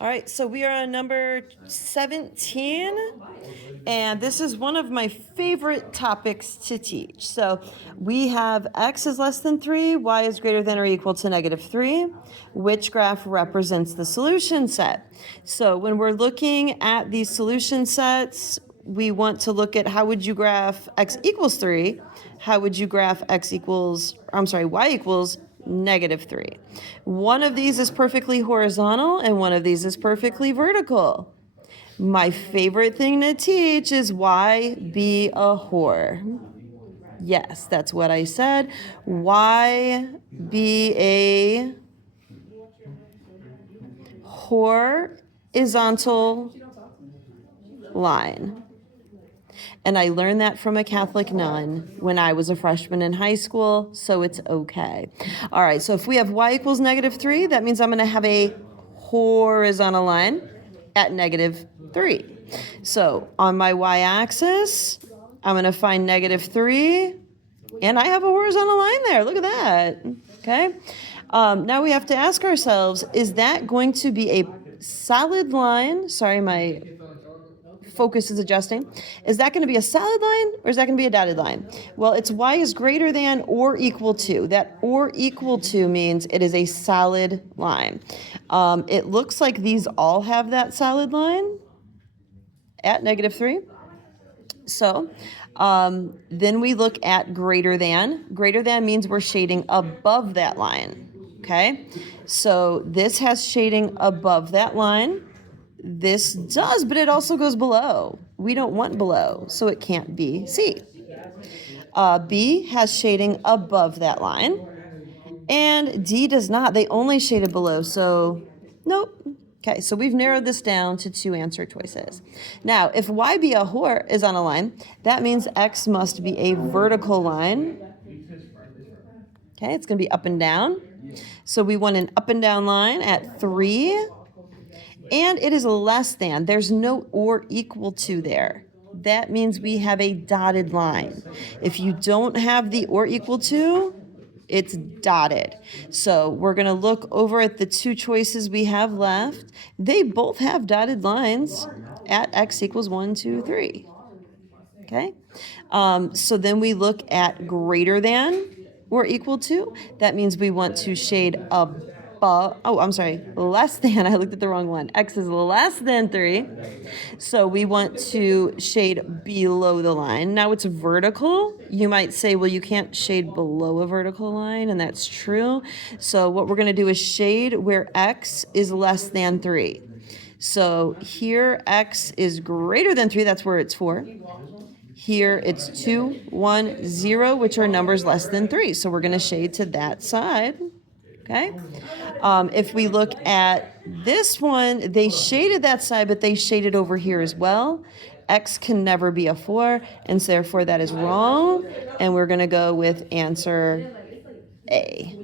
All right, so we are on number 17, and this is one of my favorite topics to teach. So we have x is less than 3, y is greater than or equal to -3. Which graph represents the solution set? So when we're looking at these solution sets, we want to look at how would you graph x equals 3, how would you graph y equals -3. One of these is perfectly horizontal and one of these is perfectly vertical. My favorite thing to teach is why be a whore. Yes, that's what I said. Why be a horizontal line? And I learned that from a Catholic nun when I was a freshman in high school, so it's okay. All right, so if we have y equals -3, that means I'm going to have a horizontal line at -3. So on my y-axis, I'm going to find -3, and I have a horizontal line there. Look at that, okay? Now we have to ask ourselves, is that going to be a solid line? Sorry, my focus is adjusting. Is that going to be a solid line or is that going to be a dotted line? Well, it's y is greater than or equal to. That or equal to means it is a solid line. It looks like these all have that solid line at -3. So then we look at greater than. Greater than means we're shading above that line. Okay, so this has shading above that line. This does, but it also goes below. We don't want below, so it can't be C. B has shading above that line, and D does not. They only shaded below, so nope. Okay, so we've narrowed this down to 2 answer choices. Now, if y be a whore is on a line, that means x must be a vertical line. Okay, it's going to be up and down. So we want an up and down line at 3. And it is less than. There's no or equal to there. That means we have a dotted line. If you don't have the or equal to, it's dotted. So we're going to look over at the 2 choices we have left. They both have dotted lines at x equals 1, 2, 3. Okay? So then we look at greater than or equal to. That means we want to shade less than. I looked at the wrong one. X is less than 3. So we want to shade below the line. Now it's vertical. You might say, well, you can't shade below a vertical line, and that's true. So what we're going to do is shade where X is less than 3. So here X is greater than 3. That's where it's 4. Here it's 2, 1, 0, which are numbers less than 3. So we're going to shade to that side. Okay. If we look at this one, they shaded that side, but they shaded over here as well. X can never be a 4, and so therefore that is wrong. And we're going to go with answer A.